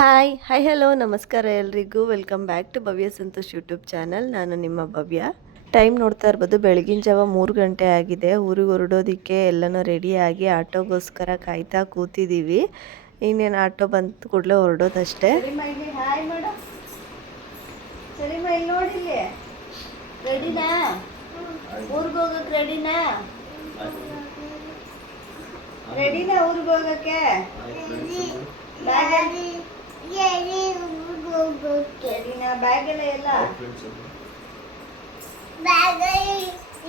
Hi hi hello ನಮಸ್ಕಾರ ಎಲ್ರಿಗೂ. Welcome back to Bhavya Santosh YouTube channel ನಾನು ನಿಮ್ಮ ಭವ್ಯ. ಟೈಮ್ ನೋಡ್ತಾ ಇರ್ಬೋದು ಬೆಳಗಿನ ಜಾವ ಮೂರು ಗಂಟೆ ಆಗಿದೆ. ಊರಿಗೆ ಹೊರಡೋದಕ್ಕೆ ಎಲ್ಲನೂ ರೆಡಿಯಾಗಿ ಆಟೋಗೋಸ್ಕರ ಕಾಯ್ತಾ ಕೂತಿದ್ದೀವಿ ಇನ್ನೇನು ಆಟೋ ಬಂತು ಕೂಡಲೇ ಹೊರಡೋದಷ್ಟೇ. ಹಾಯ್ ಮಾಡು. ಸರಿ ಮೈ ನೋಡಿಲ್ಲಿ ರೆಡಿನಾ ಊರಿಗೆ ಹೋಗಕ್ಕೆ? ಹೋಗಕ್ಕೆ ಬ್ಯಾಗ್ ಬ್ಯಾಗ್ ಎಲ್ಲ? ಎಲ್ಲ?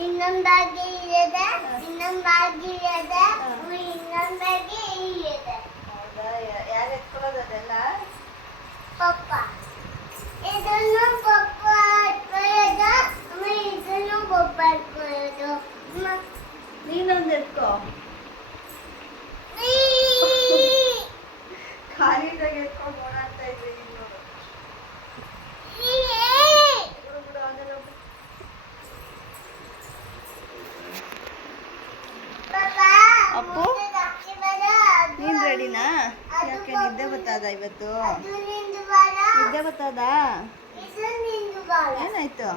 ಇನ್ನೊಂದು ಇದೆ ಇನ್ನೊಂದು ಇದೆ ಇನ್ನೊಂದು ಯಾರು ಎತ್ಕೊಳ್ಳೋದು ಅದೆಲ್ಲ? ಪಪ್ಪ. ಇದನ್ನು ಪಪ್ಪ ಇದನ್ನು ನೀನೊಂದು ಎತ್ಕೋ ಖಾಲಿದಾಗ ಎತ್ಕೊಂಡು ಓಡಾಡ್ತಾ ಇದ್ವಿ ಈಗ ನೋಡು ಬಿಡು, ಬಿಡು, ಅದೆಲ್ಲ ಬಿಡು. ಅಪ್ಪು? ನೀನ್ ರೆಡಿನಾ ಯಾಕೆ ನಿದ್ದೆ ಬರ್ತದ ಇವತ್ತು ನಿದ್ದೆ ಬರ್ತದ ಏನಾಯ್ತು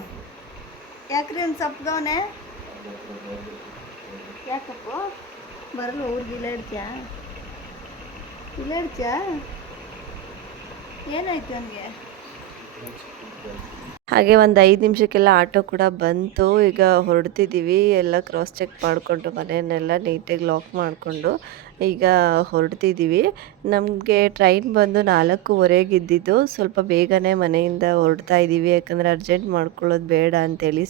ಸಪ್ಗವನೆ ಯಾಕಪ್ಪ? ಬರಲ್ಲ ಊರಿಗೆ? ಇಲ್ಲ ಇಡ್ತೀಯಾ ಇಲ್ಲ ಇಡ್ತೀಯಾ ಏನಾಯ್ತು ಅವನಿಗೆ? ಹಾಗೆ ಒಂದು ಐದು ನಿಮಿಷಕ್ಕೆಲ್ಲ ಆಟೋ ಕೂಡ ಬಂತು. ಈಗ ಹೊರಡ್ತಿದ್ದೀವಿ ಎಲ್ಲ ಕ್ರಾಸ್ ಚೆಕ್ ಮಾಡಿಕೊಂಡು ಮನೆಯನ್ನೆಲ್ಲ ನೀಟಾಗಿ ಲಾಕ್ ಮಾಡಿಕೊಂಡು ಈಗ ಹೊರಡ್ತಿದ್ದೀವಿ ನಮಗೆ ಟ್ರೈನ್ ಬಂದು ನಾಲ್ಕೂವರೆಗೆ ಇದ್ದಿದ್ದು ಸ್ವಲ್ಪ ಬೇಗನೆ ಮನೆಯಿಂದ ಹೊರಡ್ತಾ ಇದ್ದೀವಿ ಯಾಕಂದರೆ ಅರ್ಜೆಂಟ್ ಮಾಡ್ಕೊಳ್ಳೋದು ಬೇಡ ಅಂತೇಳಿ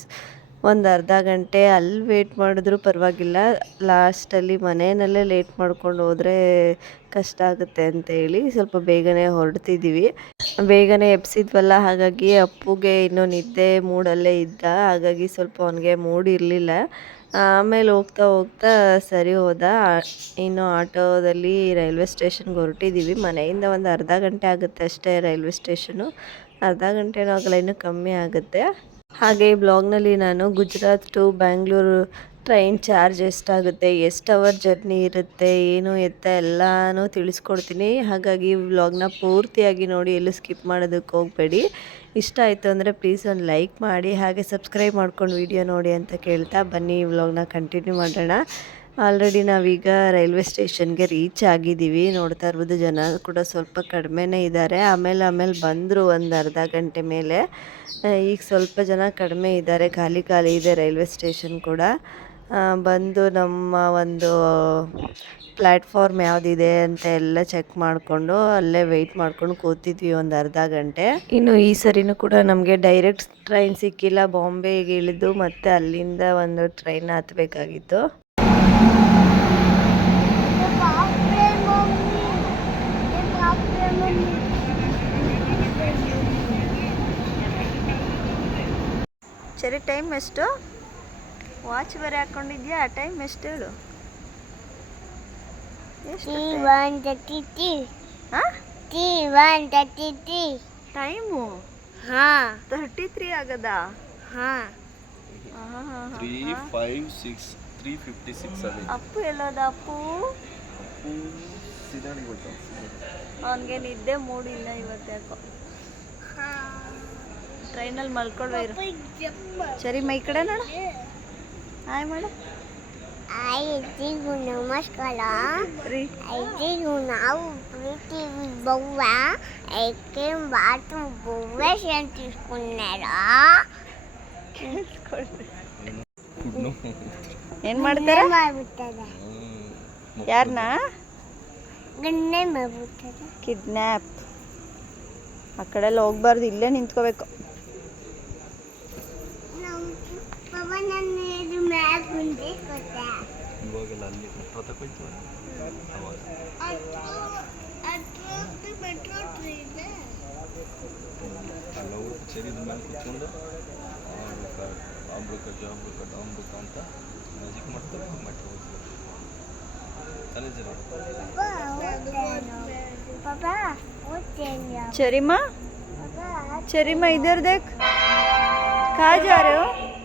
ಒಂದು ಅರ್ಧ ಗಂಟೆ ಅಲ್ಲಿ ವೇಟ್ ಮಾಡಿದ್ರೂ ಪರವಾಗಿಲ್ಲ. ಲಾಸ್ಟಲ್ಲಿ ಮನೆಯಲ್ಲೇ ಲೇಟ್ ಮಾಡ್ಕೊಂಡು ಹೋದರೆ ಕಷ್ಟ ಆಗುತ್ತೆ ಅಂತೇಳಿ ಸ್ವಲ್ಪ ಬೇಗನೆ ಹೊರಡ್ತಿದ್ದೀವಿ ಬೇಗನೆ ಎಬ್ಸಿದ್ವಲ್ಲ, ಹಾಗಾಗಿ ಅಪ್ಪುಗೆ ಇನ್ನೂ ನಿದ್ದೆ ಮೂಡಲ್ಲೇ ಇದ್ದ. ಹಾಗಾಗಿ ಸ್ವಲ್ಪ ಅವನಿಗೆ ಮೂಡ್ ಇರಲಿಲ್ಲ. ಆಮೇಲೆ ಹೋಗ್ತಾ ಹೋಗ್ತಾ ಸರಿ ಹೋದ. ಇನ್ನು ಆಟೋದಲ್ಲಿ ರೈಲ್ವೆ ಸ್ಟೇಷನ್ಗೆ ಹೊರಟಿದ್ದೀವಿ ಮನೆಯಿಂದ ಒಂದು ಅರ್ಧ ಗಂಟೆ ಆಗುತ್ತೆ ಅಷ್ಟೇ ರೈಲ್ವೆ ಸ್ಟೇಷನು. ಅರ್ಧ ಗಂಟೆನೂ ಆಗಲ್ಲ, ಇನ್ನೂ ಕಮ್ಮಿ ಆಗುತ್ತೆ. ಹಾಗೆ ಈ ಬ್ಲಾಗ್ನಲ್ಲಿ ನಾನು Gujarat to Bangalore train charge ಎಷ್ಟಾಗುತ್ತೆ, ಎಷ್ಟು ಅವರ್ ಜರ್ನಿ ಇರುತ್ತೆ, ಏನು ಎತ್ತ ಎಲ್ಲನೂ ತಿಳಿಸ್ಕೊಡ್ತೀನಿ. ಹಾಗಾಗಿ ವ್ಲಾಗ್ನ ಪೂರ್ತಿಯಾಗಿ ನೋಡಿ, ಎಲ್ಲೂ ಸ್ಕಿಪ್ ಮಾಡೋದಕ್ಕೆ ಹೋಗಬೇಡಿ. ಇಷ್ಟ ಆಯಿತು ಅಂದರೆ ಪ್ಲೀಸ್ ಒಂದು ಲೈಕ್ ಮಾಡಿ, ಹಾಗೆ ಸಬ್ಸ್ಕ್ರೈಬ್ ಮಾಡ್ಕೊಂಡು ವಿಡಿಯೋ ನೋಡಿ ಅಂತ ಕೇಳ್ತಾ ಬನ್ನಿ. ಈ ವ್ಲಾಗ್ನ ಕಂಟಿನ್ಯೂ ಮಾಡೋಣ. ಆಲ್ರೆಡಿ ನಾವೀಗ ರೈಲ್ವೆ ಸ್ಟೇಷನ್ಗೆ ರೀಚ್ ಆಗಿದ್ದೀವಿ. ನೋಡ್ತಾ ಇರ್ಬೋದು ಜನ ಕೂಡ ಸ್ವಲ್ಪ ಕಡಿಮೆನೇ ಇದ್ದಾರೆ. ಆಮೇಲೆ ಆಮೇಲೆ ಬಂದರು ಒಂದು ಅರ್ಧ ಗಂಟೆ ಮೇಲೆ. ಈಗ ಸ್ವಲ್ಪ ಜನ ಕಡಿಮೆ ಇದ್ದಾರೆ. ಖಾಲಿ ಖಾಲಿ ಇದೆ ರೈಲ್ವೆ ಸ್ಟೇಷನ್ ಕೂಡ. ಬಂದು ನಮ್ಮ ಒಂದು ಪ್ಲ್ಯಾಟ್ಫಾರ್ಮ್ ಯಾವುದಿದೆ ಅಂತ ಎಲ್ಲ ಚೆಕ್ ಮಾಡಿಕೊಂಡು ಅಲ್ಲೇ ವೆಯ್ಟ್ ಮಾಡ್ಕೊಂಡು ಕೂತಿದ್ವಿ ಒಂದು ಅರ್ಧ ಗಂಟೆ. ಇನ್ನು ಈ ಸರಿನೂ ಕೂಡ ನಮಗೆ ಡೈರೆಕ್ಟ್ ಟ್ರೈನ್ ಸಿಕ್ಕಿಲ್ಲ. ಬಾಂಬೆಗೆ ಇಳಿದು ಮತ್ತು ಅಲ್ಲಿಂದ ಒಂದು ಟ್ರೈನ್ ಹತ್ತಬೇಕಾಗಿತ್ತು ಸರಿ ಟೈಮ್ ಎಷ್ಟು? ವಾಚ್ ಬೇರೆ ಹಾಕೊಂಡಿದ್ಯಾ? ಟೈಮ್ ಎಷ್ಟು ಹೇಳು? ಟೈಮು ಹಾಂ. ತರ್ಟಿ ತ್ರೀ ಆಗದ? ಹಾಂ. Three five six three fifty six ಅಲ್ಲಿ. ಅಪ್ಪು ಎಲ್ಲೋದ ಅಪ್ಪು? ಅವನಿಗೆ ನಿದ್ದೆ ಮೂಡಿಲ್ಲ ಇವತ್ತು ಯಾಕೋ ಟ್ರೈನಲ್ಲಿ ಮಲ್ಕೊಳ್ಬೇರು ಸರಿ ಮೈ ಕಡೆ ನೋಡ. ಹಾಯ್ ಮಾಡ. ಐದಿಗೂ ನಮಸ್ಕಾರ. ಐದಿಗೂ ನಾವು ಪ್ರೀತಿ ಬೊವ್ವ ಐಕೆ ಬಾತು ಬೊವ್ವೆ ಶೇನ್ ತಿಸ್ಕೊನ್ನಾರಾ ಏನ್ ಮಾಡ್ತಾರ? ಯಾರನ್ನ ಕಿಡ್ನ್ಯಾಪ್ ಆ ಕಡೆಲ್ಲ ಹೋಗ್ಬಾರ್ದು ಇಲ್ಲೇ ನಿಂತ್ಕೋಬೇಕು. ಊರು ಕಚೇರಿ ಮೇಲೆ ಕೂತ್ಕೊಂಡು ಆಮ್ರಕ ಜಾಮ್ರಕ ಡಾಮ್ರಕ ಅಂತ ಮ್ಯಾಜಿಕ್ ಮಾಡ್ತಾರೆ ಮೆಟ್ರೋ ಹೋಗ್ತಾರೆ ತಾನೇ ಜನ ಪಾಪ ಓದ್ತೇನೆ ಚರಿಮಾ ಪಾಪ ಚರಿಮಾ इधर देख कहाँ जा रहे हो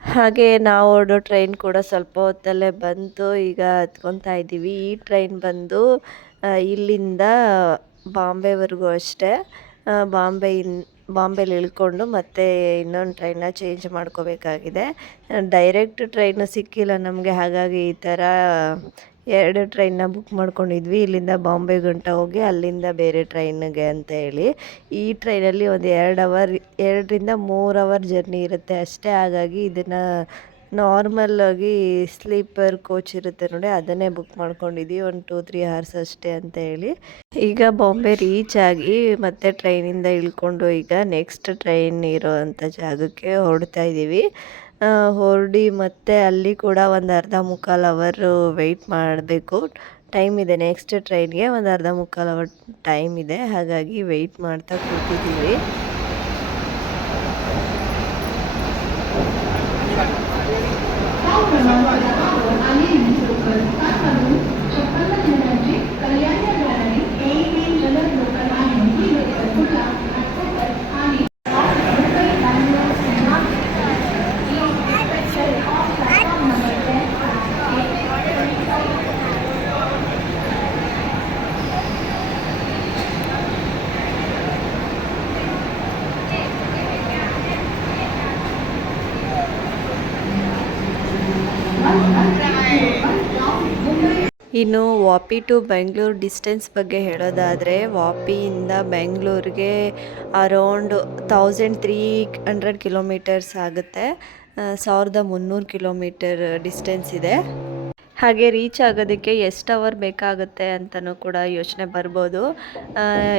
ಹಾಗೆ ನಾವು ಓಡೋ ಟ್ರೈನ್ ಕೂಡ ಸ್ವಲ್ಪ ಹೊತ್ತಲ್ಲೇ ಬಂತು ಈಗ ಹತ್ಕೊತಾ ಇದ್ದೀವಿ. ಈ ಟ್ರೈನ್ ಬಂದು ಇಲ್ಲಿಂದ ಬಾಂಬೆವರೆಗೂ ಅಷ್ಟೇ. ಬಾಂಬೆ ಬಾಂಬೆಯಿನ್ ಬಾಂಬೆಲಿ ಇಳ್ಕೊಂಡು ಮತ್ತೆ ಇನ್ನೊಂದು ಟ್ರೈನ್ನ ಚೇಂಜ್ ಮಾಡ್ಕೋಬೇಕಾಗಿದೆ. ಡೈರೆಕ್ಟ್ ಟ್ರೈನು ಸಿಕ್ಕಿಲ್ಲ ನಮಗೆ, ಹಾಗಾಗಿ ಈ ಥರ ಎರಡು ಟ್ರೈನ್ನ ಬುಕ್ ಮಾಡ್ಕೊಂಡಿದ್ವಿ. ಇಲ್ಲಿಂದ ಬಾಂಬೆ ಗಂಟ ಹೋಗಿ ಅಲ್ಲಿಂದ ಬೇರೆ ಟ್ರೈನ್ಗೆ ಅಂತ ಹೇಳಿ. ಈ ಟ್ರೈನಲ್ಲಿ ಒಂದು ಎರಡು ಅವರ್ ಎರಡರಿಂದ ಮೂರು ಅವರ್ ಜರ್ನಿ ಇರುತ್ತೆ. ಅಷ್ಟೇ ಹಾಗಾಗಿ ಇದನ್ನು ನಾರ್ಮಲ್ ಆಗಿ ಸ್ಲೀಪರ್ ಕೋಚ್ ಇರುತ್ತೆ ನೋಡಿ, ಅದನ್ನೇ ಬುಕ್ ಮಾಡ್ಕೊಂಡಿದ್ವಿ. ಒಂದು ಟೂ ತ್ರೀ ಅವರ್ಸ್ ಅಷ್ಟೇ ಅಂತ ಹೇಳಿ. ಈಗ ಬಾಂಬೆ ರೀಚ್ ಆಗಿ ಮತ್ತೆ ಟ್ರೈನಿಂದ ಇಳ್ಕೊಂಡು ಈಗ ನೆಕ್ಸ್ಟ್ ಟ್ರೈನ್ ಇರೋ ಅಂಥ ಜಾಗಕ್ಕೆ ಹೊರಡ್ತಾ ಇದ್ದೀವಿ ಹೊರಡಿ ಮತ್ತೆ ಅಲ್ಲಿ ಕೂಡ ಒಂದು ಅರ್ಧ ಮುಕ್ಕಾಲು ಅವರು ವೆಯ್ಟ್ ಮಾಡಬೇಕು. ಟೈಮ್ ಇದೆ. ನೆಕ್ಸ್ಟ್ ಟ್ರೈನ್ಗೆ ಒಂದು ಅರ್ಧ ಮುಕ್ಕಾಲು ಅವರ್ ಟೈಮ್ ಇದೆ. ಹಾಗಾಗಿ ವೆಯ್ಟ್ ಮಾಡ್ತಾ ಕೂತಿದ್ದೀವಿ. ಇನ್ನು ವಾಪಿ ಟು ಬೆಂಗಳೂರು ಡಿಸ್ಟೆನ್ಸ್ ಬಗ್ಗೆ ಹೇಳೋದಾದರೆ, ವಾಪಿಯಿಂದ ಬೆಂಗಳೂರಿಗೆ around thousand three hundred kilometres ಆಗುತ್ತೆ. ಸಾವಿರದ ಮುನ್ನೂರು ಕಿಲೋಮೀಟರ್ ಡಿಸ್ಟೆನ್ಸ್ ಇದೆ. ಹಾಗೆ ರೀಚ್ ಆಗೋದಕ್ಕೆ ಎಷ್ಟು ಅವರ್ ಬೇಕಾಗುತ್ತೆ ಅಂತಲೂ ಕೂಡ ಯೋಚನೆ ಬರ್ಬೋದು.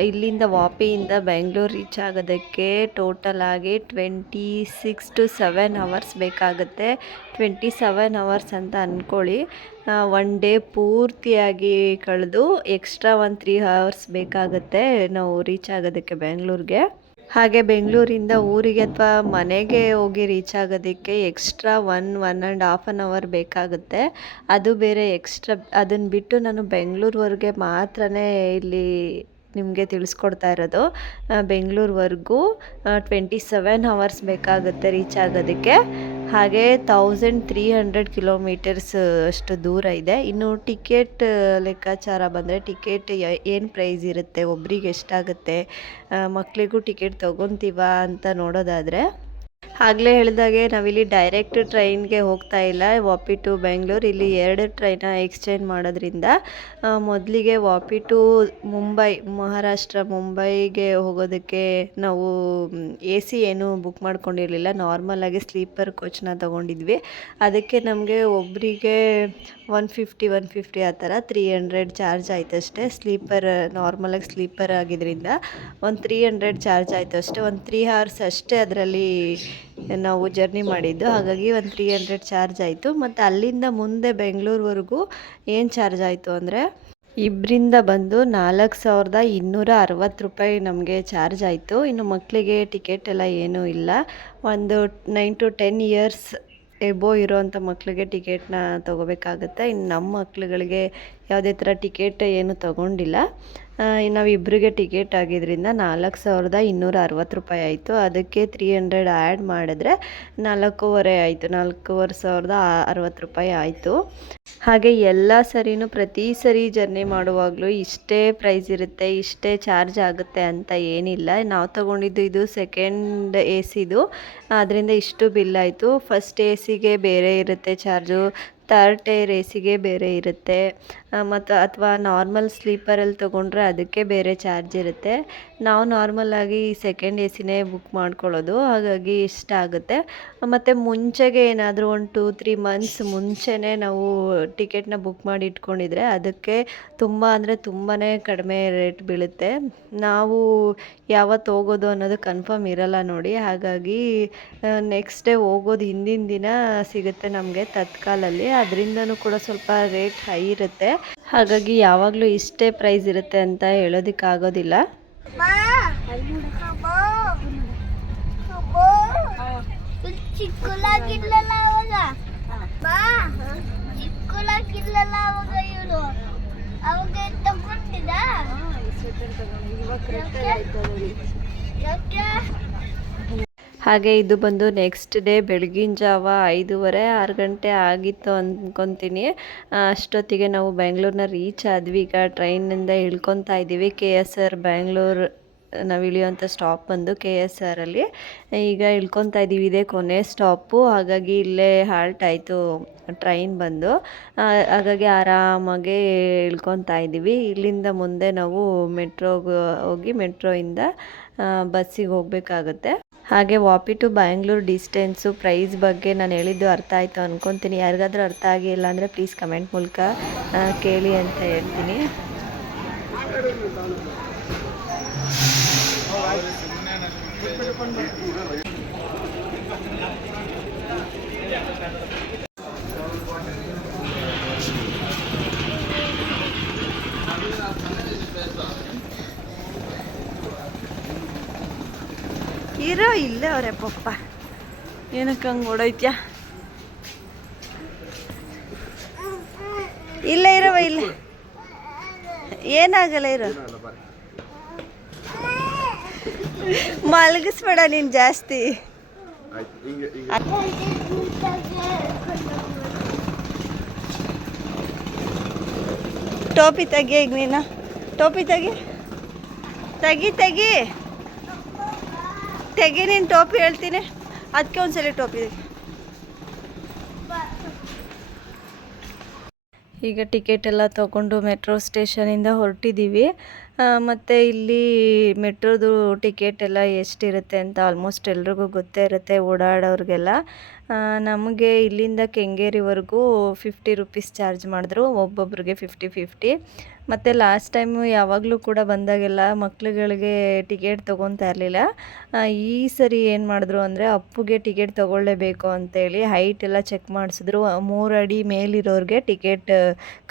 ಇಲ್ಲಿಂದ ವಾಪಿಯಿಂದ ಬೆಂಗಳೂರು ರೀಚ್ ಆಗೋದಕ್ಕೆ ಟೋಟಲ್ ಆಗಿ twenty six to seven hours ಬೇಕಾಗುತ್ತೆ. ಟ್ವೆಂಟಿ ಸೆವೆನ್ ಅವರ್ಸ್ ಅಂತ ಅಂದ್ಕೊಳ್ಳಿ ಒನ್ ಡೇ ಪೂರ್ತಿಯಾಗಿ ಕಳೆದು ಎಕ್ಸ್ಟ್ರಾ ಒಂದು ತ್ರೀ ಅವರ್ಸ್ ಬೇಕಾಗುತ್ತೆ ನಾವು ರೀಚ್ ಆಗೋದಕ್ಕೆ ಬೆಂಗಳೂರಿಗೆ ಹಾಗೆ ಬೆಂಗಳೂರಿಂದ ಊರಿಗೆ ಅಥವಾ ಮನೆಗೆ ಹೋಗಿ ರೀಚ್ ಆಗೋದಕ್ಕೆ extra one one and half an hour ಬೇಕಾಗುತ್ತೆ. ಅದು ಬೇರೆ ಎಕ್ಸ್ಟ್ರಾ ಅದನ್ನು ಬಿಟ್ಟು ನಾನು ಬೆಂಗಳೂರ್ವರೆಗೆ ಮಾತ್ರನೇ ಇಲ್ಲಿ ನಿಮಗೆ ತಿಳಿಸ್ಕೊಡ್ತಾ ಇರೋದು. ಬೆಂಗಳೂರುವರೆಗೂ ಟ್ವೆಂಟಿ ಸೆವೆನ್ ಅವರ್ಸ್ ಬೇಕಾಗುತ್ತೆ ರೀಚ್ ಆಗೋದಕ್ಕೆ. ಹಾಗೆ ತೌಸಂಡ್ ತ್ರೀ ಹಂಡ್ರೆಡ್ ಕಿಲೋಮೀಟರ್ಸ್ ಅಷ್ಟು ದೂರ ಇದೆ. ಇನ್ನು ಟಿಕೆಟ್ ಲೆಕ್ಕಾಚಾರ ಬಂದರೆ ಟಿಕೆಟ್ ಏನು ಪ್ರೈಸ್ ಇರುತ್ತೆ, ಒಬ್ರಿಗೆ ಎಷ್ಟಾಗುತ್ತೆ ಮಕ್ಕಳಿಗೂ ಟಿಕೆಟ್ ತೊಗೊತೀವಾ ಅಂತ ನೋಡೋದಾದರೆ ಆಗಲೇ ಹೇಳಿದಾಗೆ ನಾವಿಲ್ಲಿ ಡೈರೆಕ್ಟ್ ಟ್ರೈನ್ಗೆ ಹೋಗ್ತಾ ಇಲ್ಲ. ವಾಪಿ ಟು ಬೆಂಗಳೂರು ಇಲ್ಲಿ ಎರಡು ಟ್ರೈನ ಎಕ್ಸ್ಚೇಂಜ್ ಮಾಡೋದ್ರಿಂದ ಮೊದಲಿಗೆ ವಾಪಿ ಟು ಮುಂಬೈ ಮಹಾರಾಷ್ಟ್ರ ಮುಂಬೈಗೆ ಹೋಗೋದಕ್ಕೆ ನಾವು ಎ ಸಿ ಏನು ಬುಕ್ ಮಾಡ್ಕೊಂಡಿರಲಿಲ್ಲ. ನಾರ್ಮಲಾಗಿ ಸ್ಲೀಪರ್ ಕೋಚ್ನ ತೊಗೊಂಡಿದ್ವಿ. ಅದಕ್ಕೆ ನಮಗೆ ಒಬ್ಬರಿಗೆ ಒನ್ ಫಿಫ್ಟಿ ಒನ್ ಫಿಫ್ಟಿ ಆ ಥರ ತ್ರೀ ಹಂಡ್ರೆಡ್ ಚಾರ್ಜ್ ಆಯ್ತು ಅಷ್ಟೇ ಸ್ಲೀಪರ್ ನಾರ್ಮಲಾಗಿ ಸ್ಲೀಪರ್ ಆಗಿದ್ದರಿಂದ ಒಂದು ತ್ರೀ ಹಂಡ್ರೆಡ್ ಚಾರ್ಜ್ ಆಯಿತು ಅಷ್ಟೇ ಒಂದು ತ್ರೀ ಅವರ್ಸ್ ಅಷ್ಟೇ ಅದರಲ್ಲಿ ನಾವು ಜರ್ನಿ ಮಾಡಿದ್ದು. ಹಾಗಾಗಿ ಒಂದು ತ್ರೀ ಹಂಡ್ರೆಡ್ ಚಾರ್ಜ್ ಆಯಿತು. ಮತ್ತು ಅಲ್ಲಿಂದ ಮುಂದೆ ಬೆಂಗಳೂರುವರೆಗೂ ಏನು ಚಾರ್ಜ್ ಆಯಿತು ಅಂದರೆ ಇಬ್ಬರಿಂದ ಬಂದು ನಾಲ್ಕು ಸಾವಿರದ ಇನ್ನೂರ ಅರವತ್ತು ರೂಪಾಯಿ ನಮಗೆ ಚಾರ್ಜ್ ಆಯಿತು. ಇನ್ನು ಮಕ್ಕಳಿಗೆ ಟಿಕೆಟ್ ಎಲ್ಲ ಏನೂ ಇಲ್ಲ. ಒಂದು nine to ten years above ಇರೋವಂಥ ಮಕ್ಕಳಿಗೆ ಟಿಕೆಟ್ನ ತೊಗೋಬೇಕಾಗುತ್ತೆ. ಇನ್ನು ನಮ್ಮ ಮಕ್ಳುಗಳಿಗೆ ಯಾವುದೇ ಥರ ಟಿಕೆಟ್ ಏನು ತಗೊಂಡಿಲ್ಲ. ನಾವು ಇಬ್ಬರಿಗೆ ಟಿಕೆಟ್ ಆಗಿದ್ದರಿಂದ ನಾಲ್ಕು ಸಾವಿರದ ಇನ್ನೂರ ಅರವತ್ತು ರೂಪಾಯಿ ಆಯಿತು. ಅದಕ್ಕೆ ತ್ರೀ ಹಂಡ್ರೆಡ್ ಆ್ಯಡ್ ಮಾಡಿದ್ರೆ ನಾಲ್ಕೂವರೆ ಆಯಿತು. ನಾಲ್ಕೂವರೆ ಸಾವಿರದ ಅರವತ್ತು ರೂಪಾಯಿ ಆಯಿತು. ಹಾಗೆ ಎಲ್ಲ ಸರಿನೂ ಪ್ರತಿ ಸರಿ ಜರ್ನಿ ಮಾಡುವಾಗಲೂ ಇಷ್ಟೇ ಪ್ರೈಸ್ ಇರುತ್ತೆ, ಇಷ್ಟೇ ಚಾರ್ಜ್ ಆಗುತ್ತೆ ಅಂತ ಏನಿಲ್ಲ. ನಾವು ತಗೊಂಡಿದ್ದು ಇದು ಸೆಕೆಂಡ್ ಎ ಸಿದು ಅದರಿಂದ ಇಷ್ಟು ಬಿಲ್ ಆಯಿತು. ಫಸ್ಟ್ ಎ ಸಿಗೆ ಬೇರೆ ಇರುತ್ತೆ ಚಾರ್ಜು ತರ್ಡ್ ಟೈರ್ ಎ ಸಿಗೆ ಬೇರೆ ಇರುತ್ತೆ. ಮತ್ತು ಅಥವಾ ನಾರ್ಮಲ್ ಸ್ಲೀಪರಲ್ಲಿ ತೊಗೊಂಡ್ರೆ ಅದಕ್ಕೆ ಬೇರೆ ಚಾರ್ಜ್ ಇರುತ್ತೆ. ನಾವು ನಾರ್ಮಲಾಗಿ ಸೆಕೆಂಡ್ ಎ ಸಿನೇ ಬುಕ್ ಮಾಡ್ಕೊಳ್ಳೋದು, ಹಾಗಾಗಿ ಇಷ್ಟ ಆಗುತ್ತೆ. ಮತ್ತು ಮುಂಚೆಗೆ ಏನಾದರೂ ಒಂದು ಟೂ ತ್ರೀ ಮಂತ್ಸ್ ಮುಂಚೆನೇ ನಾವು ಟಿಕೆಟ್ನ ಬುಕ್ ಮಾಡಿ ಇಟ್ಕೊಂಡಿದ್ರೆ ಅದಕ್ಕೆ ತುಂಬ ಅಂದರೆ ತುಂಬಾ ಕಡಿಮೆ ರೇಟ್ ಬೀಳುತ್ತೆ. ನಾವು ಯಾವತ್ತು ಹೋಗೋದು ಅನ್ನೋದು ಕನ್ಫರ್ಮ್ ಇರಲ್ಲ ನೋಡಿ, ಹಾಗಾಗಿ ನೆಕ್ಸ್ಟ್ ಡೇ ಹೋಗೋದು ಹಿಂದಿನ ದಿನ ಸಿಗುತ್ತೆ ನಮಗೆ ತತ್ಕಾಲಲ್ಲಿ. ಅದರಿಂದನೂ ಕೂಡ ಸ್ವಲ್ಪ ರೇಟ್ ಹೈ ಇರುತ್ತೆ. ಹಾಗಾಗಿ ಯಾವಾಗಲೂ ಇಷ್ಟೇ ಪ್ರೈಸ್ ಇರುತ್ತೆ ಅಂತ ಹೇಳೋದಕ್ಕಾಗೋದಿಲ್ಲ. ಅವಾಗ ಬಾ ಚಿಕ್ಕಲಾಗಿರ್ಲಲ್ಲ ಅವಾಗ ಇವಳು ಅವಾಗ ತಗೊಂಡಿದ್ದ ಯಾಕೆ ಹಾಗೆ ಇದು ಬಂದು ನೆಕ್ಸ್ಟ್ ಡೇ ಬೆಳಗಿನ ಜಾವ ಐದೂವರೆ, ಆರು ಗಂಟೆ ಆಗಿತ್ತು ಅಂದ್ಕೊತೀನಿ ಅಷ್ಟೊತ್ತಿಗೆ ನಾವು ಬೆಂಗಳೂರನ್ನ ರೀಚ್ ಆದ್ವಿ. ಈಗ ಟ್ರೈನಿಂದ ಇಳ್ಕೊತಾ ಇದ್ದೀವಿ. ಕೆ ಎಸ್ ಆರ್ ಬ್ಯಾಂಗ್ಳೂರು ನಾವು ಇಳಿಯುವಂಥ ಸ್ಟಾಪ್ ಬಂದು ಕೆ ಎಸ್ ಆರಲ್ಲಿ ಈಗ ಇಳ್ಕೊತಾ ಇದ್ದೀವಿ. ಇದೇ ಕೊನೆ ಸ್ಟಾಪು ಹಾಗಾಗಿ ಇಲ್ಲೇ ಹಾಲ್ಟ್ ಆಯಿತು ಟ್ರೈನ್ ಬಂದು. ಹಾಗಾಗಿ ಆರಾಮಾಗಿ ಇಳ್ಕೊತಾ ಇದ್ದೀವಿ. ಇಲ್ಲಿಂದ ಮುಂದೆ ನಾವು ಮೆಟ್ರೋಗೆ ಹೋಗಿ ಮೆಟ್ರೋಯಿಂದ ಬಸ್ಸಿಗೆ ಹೋಗಬೇಕಾಗತ್ತೆ. ಹಾಗೆ Vapi to Bangalore distance price ಬಗ್ಗೆ ನಾನು ಹೇಳಿದ್ದು ಅರ್ಥ ಆಯಿತು ಅಂದ್ಕೊತೀನಿ ಯಾರಿಗಾದರೂ ಅರ್ಥ ಆಗಿಲ್ಲ ಅಂದರೆ ಪ್ಲೀಸ್ ಕಮೆಂಟ್ ಮೂಲಕ ಕೇಳಿ ಅಂತ ಹೇಳ್ತೀನಿ. ಇರೋ ಇಲ್ಲೇ ಅವ್ರೆ ಪಪ್ಪ. ಏನಕ್ಕೆ ಹಂಗೆ ಓಡೋಯ್ತ್ಯಾ ಇಲ್ಲ ಇರವ ಇಲ್ಲ. ಏನಾಗಲ್ಲ ಇರೋ. ಮಲಗಿಸ್ಬೇಡ ನೀನು ಜಾಸ್ತಿ. ಟೋಪಿ ತೆಗಿ ಈಗ ನೀನು. ಟೋಪಿ ತೆಗಿ. ತೆಗಿ ತೆಗಿ. ತೆಗಿ ನೀನು ಟೋಪಿ ಹೇಳ್ತೀನಿ. ಅದಕ್ಕೆ ಒಂದ್ಸಲಿ ಟೋಪಿ ಈಗ ಟಿಕೆಟ್ ಎಲ್ಲ ತಗೊಂಡು ಮೆಟ್ರೋ ಸ್ಟೇಷನಿಂದ ಹೊರಟಿದ್ದೀವಿ ಮತ್ತು ಇಲ್ಲಿ ಮೆಟ್ರೋದು ಟಿಕೆಟ್ ಎಲ್ಲ ಎಷ್ಟಿರುತ್ತೆ ಅಂತ ಆಲ್ಮೋಸ್ಟ್ ಎಲ್ರಿಗೂ ಗೊತ್ತೇ ಇರುತ್ತೆ ಓಡಾಡೋರಿಗೆಲ್ಲ. ನಮಗೆ ಇಲ್ಲಿಂದ ಕೆಂಗೇರಿವರೆಗೂ ಫಿಫ್ಟಿ ರುಪೀಸ್ ಚಾರ್ಜ್ ಮಾಡಿದ್ರು, ಒಬ್ಬೊಬ್ರಿಗೆ ಫಿಫ್ಟಿ ಫಿಫ್ಟಿ ಮತ್ತು ಲಾಸ್ಟ್ ಟೈಮು ಯಾವಾಗಲೂ ಕೂಡ ಬಂದಾಗೆಲ್ಲ ಮಕ್ಳುಗಳಿಗೆ ಟಿಕೆಟ್ ತೊಗೊತಾ ಇರಲಿಲ್ಲ. ಈ ಸರಿ ಏನು ಮಾಡಿದ್ರು ಅಂದರೆ ಅಪ್ಪುಗೆ ಟಿಕೆಟ್ ತೊಗೊಳ್ಳೇಬೇಕು ಅಂತೇಳಿ ಹೈಟ್ ಎಲ್ಲ ಚೆಕ್ ಮಾಡಿಸಿದ್ರು. ಮೂರು ಅಡಿ ಮೇಲಿರೋರಿಗೆ ಟಿಕೆಟ್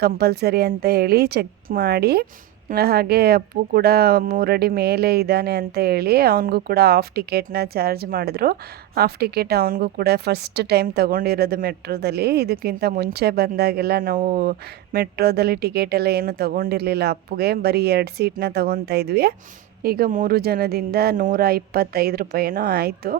ಕಂಪಲ್ಸರಿ ಅಂತ ಹೇಳಿ ಚೆಕ್ ಮಾಡಿ ಹಾಗೆ ಅಪ್ಪು ಕೂಡ ಮೂರಡಿ ಮೇಲೆ ಇದ್ದಾನೆ ಅಂತ ಹೇಳಿ ಅವನಿಗೂ ಕೂಡ ಹಾಫ್ ಟಿಕೆಟ್ನ ಚಾರ್ಜ್ ಮಾಡಿದ್ರು. ಹಾಫ್ ಟಿಕೆಟ್ ಅವನಿಗೂ ಕೂಡ ಫಸ್ಟ್ ಟೈಮ್ ತೊಗೊಂಡಿರೋದು ಮೆಟ್ರೋದಲ್ಲಿ. ಇದಕ್ಕಿಂತ ಮುಂಚೆ ಬಂದಾಗೆಲ್ಲ ನಾವು ಮೆಟ್ರೋದಲ್ಲಿ ಟಿಕೆಟ್ ಎಲ್ಲ ಏನು ತೊಗೊಂಡಿರಲಿಲ್ಲ ಅಪ್ಪುಗೆ. ಬರೀ ಎರಡು ಸೀಟ್ನ ತೊಗೊತಾ ಇದ್ವಿ. ಈಗ ಮೂರು ಜನದಿಂದ ನೂರ ಇಪ್ಪತ್ತೈದು ರೂಪಾಯಿನೂ ಆಯಿತು.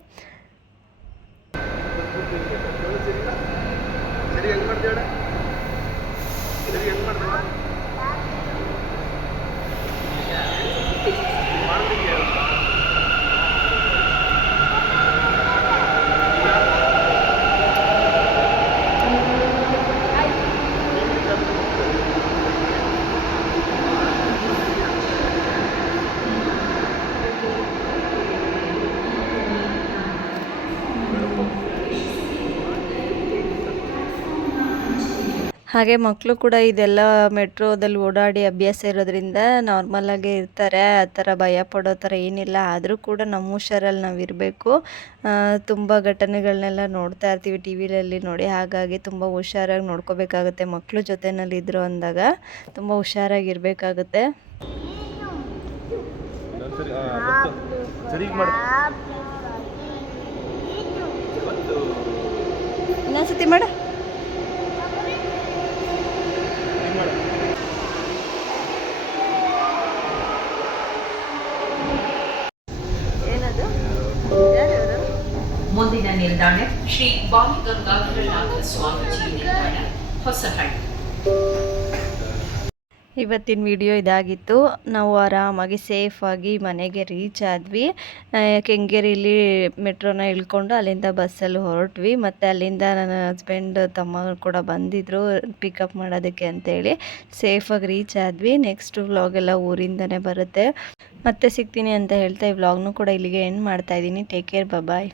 ಹಾಗೆ ಮಕ್ಕಳು ಕೂಡ ಇದೆಲ್ಲ ಮೆಟ್ರೋದಲ್ಲಿ ಓಡಾಡಿ ಅಭ್ಯಾಸ ಇರೋದ್ರಿಂದ ನಾರ್ಮಲಾಗೇ ಇರ್ತಾರೆ. ಆ ಥರ ಭಯ ಪಡೋ ಥರ ಏನಿಲ್ಲ. ಆದರೂ ಕೂಡ ನಮ್ಮ ಹುಷಾರಲ್ಲಿ ನಾವು ಇರಬೇಕು. ತುಂಬ ಘಟನೆಗಳನ್ನೆಲ್ಲ ನೋಡ್ತಾ ಇರ್ತೀವಿ ಟಿ ವಿಲಲ್ಲಿ ನೋಡಿ. ಹಾಗಾಗಿ ತುಂಬ ಹುಷಾರಾಗಿ ನೋಡ್ಕೋಬೇಕಾಗುತ್ತೆ. ಮಕ್ಕಳು ಜೊತೆನಲ್ಲಿ ಇದ್ರು ಅಂದಾಗ ತುಂಬ ಹುಷಾರಾಗಿರ್ಬೇಕಾಗುತ್ತೆ ಇನ್ನೊಂದ್ಸತಿ ಮಾಡ. ನಿಲ್ದಾಣ ಶ್ರೀ ಬಾಲಗಂಗಾಧರನಾಥ ಸ್ವಾಮೀಜಿ ನಿಲ್ದಾಣ ಹೊಸಹಳ್ಳಿ ಇವತ್ತಿನ ವಿಡಿಯೋ ಇದಾಗಿತ್ತು. ನಾವು ಆರಾಮಾಗಿ ಸೇಫಾಗಿ ಮನೆಗೆ ರೀಚ್ ಆದ್ವಿ. ಕೆಂಗೇರಿಲಿ ಮೆಟ್ರೋನ ಇಳ್ಕೊಂಡು ಅಲ್ಲಿಂದ ಬಸ್ಸಲ್ಲಿ ಹೊರಟ್ವಿ. ಮತ್ತು ಅಲ್ಲಿಂದ ನನ್ನ ಹಸ್ಬೆಂಡ್ ತಮ್ಮ ಕೂಡ ಬಂದಿದ್ದರು ಪಿಕಪ್ ಮಾಡೋದಕ್ಕೆ ಅಂತೇಳಿ. ಸೇಫಾಗಿ ರೀಚ್ ಆದ್ವಿ. ನೆಕ್ಸ್ಟ್ ವ್ಲಾಗೆಲ್ಲ ಊರಿಂದನೇ ಬರುತ್ತೆ. ಮತ್ತೆ ಸಿಗ್ತೀನಿ ಅಂತ ಹೇಳ್ತಾ ಈ ವ್ಲಾಗ್ನು ಕೂಡ ಇಲ್ಲಿಗೆ ಎಂಡ್ ಮಾಡ್ತಾ ಇದ್ದೀನಿ. Take care bye